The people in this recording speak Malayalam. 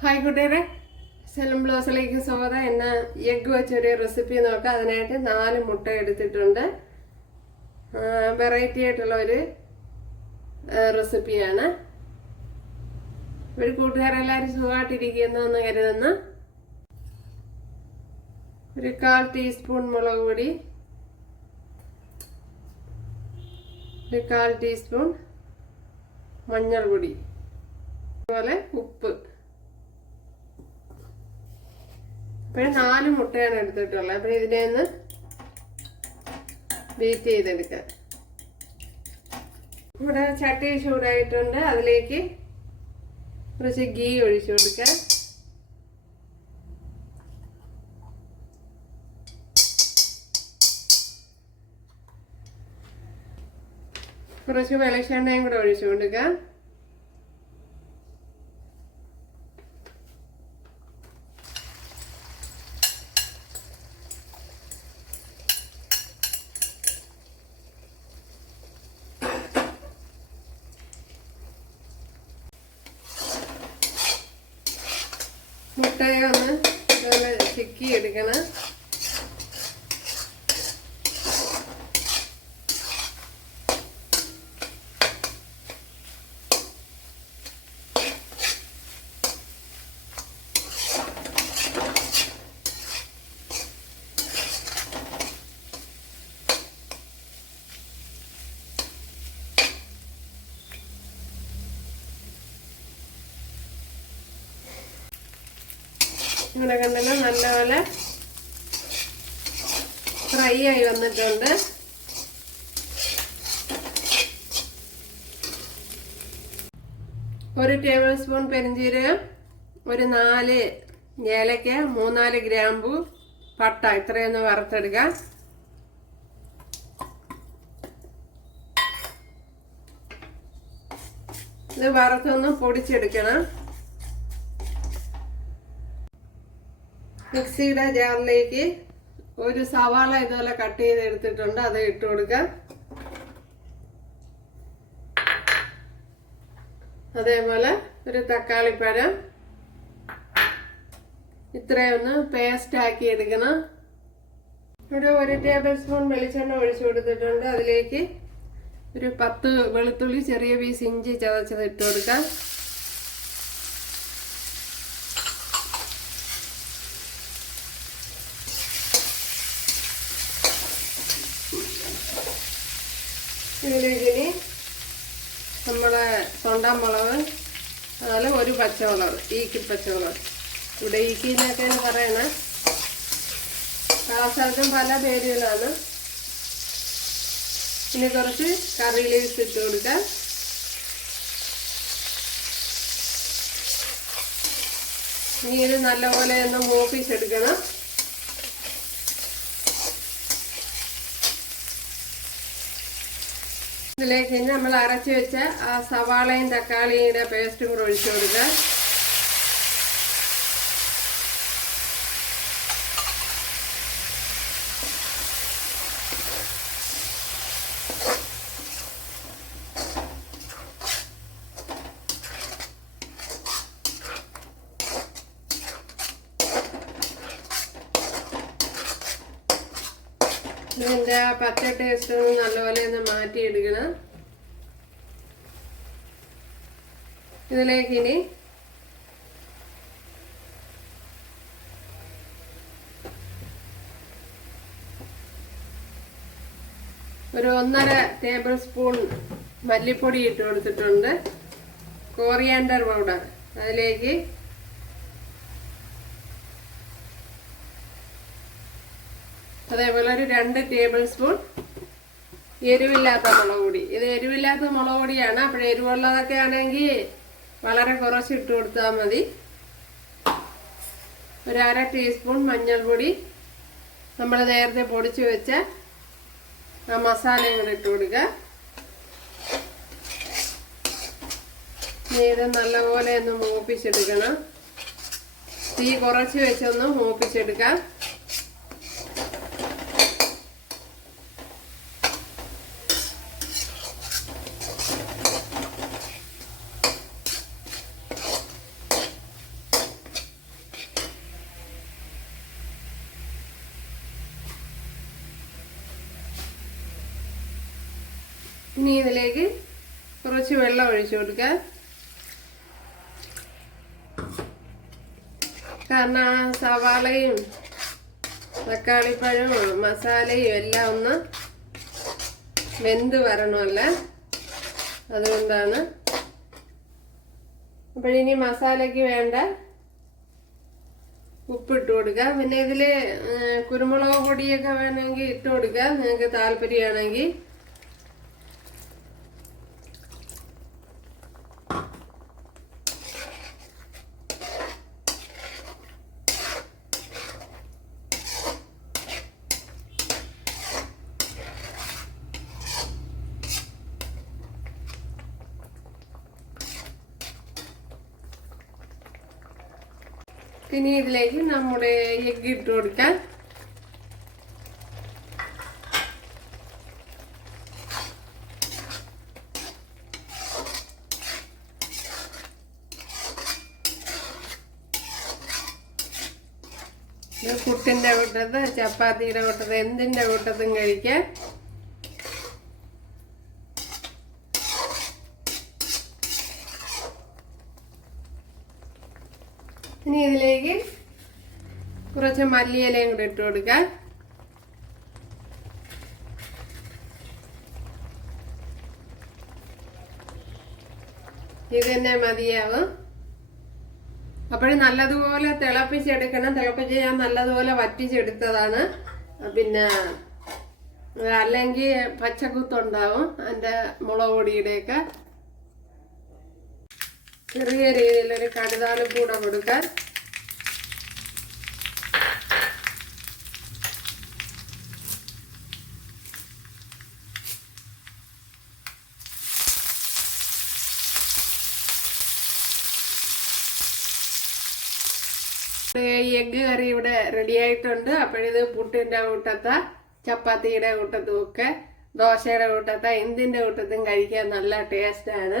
ഹായ് കുട്ടിയുടെ സെലം ബ്ലോസിലേക്ക് സ്വാഗതം. ഇന്ന് എഗ് വെച്ചൊരു റെസിപ്പി നോക്കാം. അതിനായിട്ട് നാല് മുട്ട എടുത്തിട്ടുണ്ട്. വെറൈറ്റി ആയിട്ടുള്ള ഒരു റെസിപ്പിയാണ് ഒരു കൂട്ടുകാരെല്ലാവരും സുഖമായിട്ടിരിക്കുന്നു എന്ന് കരുതുന്ന. ഒരു കാൽ ടീസ്പൂൺ മുളക് പൊടി. ഒരു കാൽ ടീസ്പൂൺ മഞ്ഞൾ പൊടി അതുപോലെ ഉപ്പ്. അപ്പോഴും നാല് മുട്ടയാണ് എടുത്തിട്ടുള്ളത്. അപ്പോൾ ഇതിനെ ഒന്ന് ബീറ്റ് ചെയ്തെടുക്കാം. ഇവിടെ ചട്ടി ചൂടായിട്ടുണ്ട്. അതിലേക്ക് കുറച്ച് ഗീ ഒഴിച്ചു കൊടുക്കാം. കുറച്ച് വെളിച്ചെണ്ണയും കൂടെ ഒഴിച്ചു കൊടുക്കാം. മുട്ടയെ ഒന്ന് ഇതുപോലെ ചിക്കി എടുക്കണം ഇവിടെ കണ്ടല്ലോ നല്ലപോലെ ഫ്രൈ ആയി വന്നിട്ടുണ്ട്. ഒരു ടേബിൾ സ്പൂൺ പെരിഞ്ചീരകം ഒരു നാല് ഏലക്ക മൂന്നാൽ ഗ്രാമ്പു പട്ട. ഇത്രയൊന്ന് വറുത്തെടുക്കുക ഇത് വറുത്തൊന്ന് പൊടിച്ചെടുക്കണം. മിക്സിയുടെ ജാറിലേക്ക് ഒരു സവാള ഇതുപോലെ കട്ട് ചെയ്ത് എടുത്തിട്ടുണ്ട് അത് ഇട്ട് കൊടുക്കാം. അതേപോലെ ഒരു തക്കാളിപ്പഴം ഇത്രയൊന്ന് പേസ്റ്റ് ആക്കി എടുക്കണം. ഇവിടെ ഒരു ടേബിൾ സ്പൂൺ വെളിച്ചെണ്ണ ഒഴിച്ചു കൊടുത്തിട്ടുണ്ട്. അതിലേക്ക് ഒരു പത്ത് വെളുത്തുള്ളി ചെറിയ പീസ് ഇഞ്ചി ചതച്ചത് ഇട്ട് കൊടുക്കാം. ഇതിലേക്ക് ഇനി നമ്മുടെ തൊണ്ടാമുളക് അതുപോലെ ഒരു പച്ചമുളക് ഈക്കി പച്ചമുളക്. ഇവിടെ ഈക്കിന്നൊക്കെ പറയണേ. സ്ഥലത്തും പല പേരുകളാണ്. ഇനി കുറച്ച് കറി ലീവ്സ് ഇട്ട് കൊടുക്കാം. ഇനി നല്ലപോലെ ഒന്ന് മൂപ്പിച്ചെടുക്കണം. ഇതിലേക്ക് നമ്മൾ അരച്ച് വെച്ച ആ സവാളയും തക്കാളിയുടെ പേസ്റ്റും കൂടെ ഒഴിച്ചു കൊടുക്കുക ഇതിന്റെ ആ പച്ച ടേസ്റ്റ് ഒന്ന് നല്ലപോലെ ഒന്ന് മാറ്റിയെടുക്കണം. ഇതിലേക്ക് ഇനി ഒരു ഒന്നര ടേബിൾ സ്പൂൺ മല്ലിപ്പൊടി ഇട്ട് കൊടുത്തിട്ടുണ്ട്. കോറിയാൻഡർ പൗഡർ അതിലേക്ക് അതേപോലെ ഒരു രണ്ട് ടേബിൾ സ്പൂൺ എരിവില്ലാത്ത മുളക് പൊടി. ഇത് എരിവില്ലാത്ത മുളക് പൊടിയാണ്. അപ്പോൾ എരിവുള്ളതൊക്കെ ആണെങ്കിൽ വളരെ കുറച്ച് ഇട്ട് കൊടുത്താൽ മതി. ഒരു അര ടീസ്പൂൺ മഞ്ഞൾപ്പൊടി നമ്മൾ നേരത്തെ പൊടിച്ച് വെച്ച ആ മസാലയും കൂടെ ഇട്ട് കൊടുക്കുക ഇത് നല്ലപോലെ ഒന്ന് മൂപ്പിച്ചെടുക്കണം. തീ കുറച്ച് വെച്ചൊന്ന് മൂപ്പിച്ചെടുക്കാം. ഇനി ഇതിലേക്ക് കുറച്ച് വെള്ളം ഒഴിച്ചു കൊടുക്കാം. കാരണം ആ സവാളയും തക്കാളിപ്പഴവും മസാലയും എല്ലാം ഒന്ന് വെന്ത് വരണമല്ല? അതുകൊണ്ടാണ്. അപ്പോഴിനി മസാലയ്ക്ക് വേണ്ട ഉപ്പിട്ട് കൊടുക്കുക. പിന്നെ ഇതിൽ കുരുമുളക് പൊടിയൊക്കെ വേണമെങ്കിൽ ഇട്ട് കൊടുക്കുക. നിങ്ങൾക്ക് താല്പര്യമാണെങ്കിൽ. ഇനി ഇതിലേക്ക് നമ്മുടെ എഗ്ഗ് ഇട്ട് കൊടുക്കാം. ഇത് പുട്ടിന്റെ കൂട്ടത്ത് ചപ്പാത്തിയുടെ കൂട്ടത്ത് എന്തിന്റെ കൂട്ടത്തും കഴിക്കാം. ഇനി ഇതിലേക്ക് കുറച്ച് മല്ലിയിലയും കൂടി ഇട്ട് കൊടുക്കാം. ഇത് തന്നെ മതിയാവും. അപ്പോഴും നല്ലതുപോലെ തിളപ്പിച്ചെടുക്കണം. തിളപ്പിച്ച് ഞാൻ നല്ലതുപോലെ വറ്റിച്ചെടുത്തതാണ്. പിന്നെ അല്ലെങ്കിൽ പച്ചക്കുത്തുണ്ടാവും. അതിന്റെ മുളക് പൊടിയുടെയൊക്കെ. ചെറിയ രീതിയിലൊരു കടുതാലും കൂടെ കൊടുക്കാൻ. എഗ്ഗ് കറി ഇവിടെ റെഡി ആയിട്ടുണ്ട്. അപ്പോഴിത് പുട്ടിന്റെ കൂട്ടത്ത ചപ്പാത്തിയുടെ കൂട്ടത്തും ഒക്കെ ദോശയുടെ കൂട്ടത്ത എന്തിന്റെ കൂട്ടത്തും കഴിക്കാൻ നല്ല ടേസ്റ്റാണ്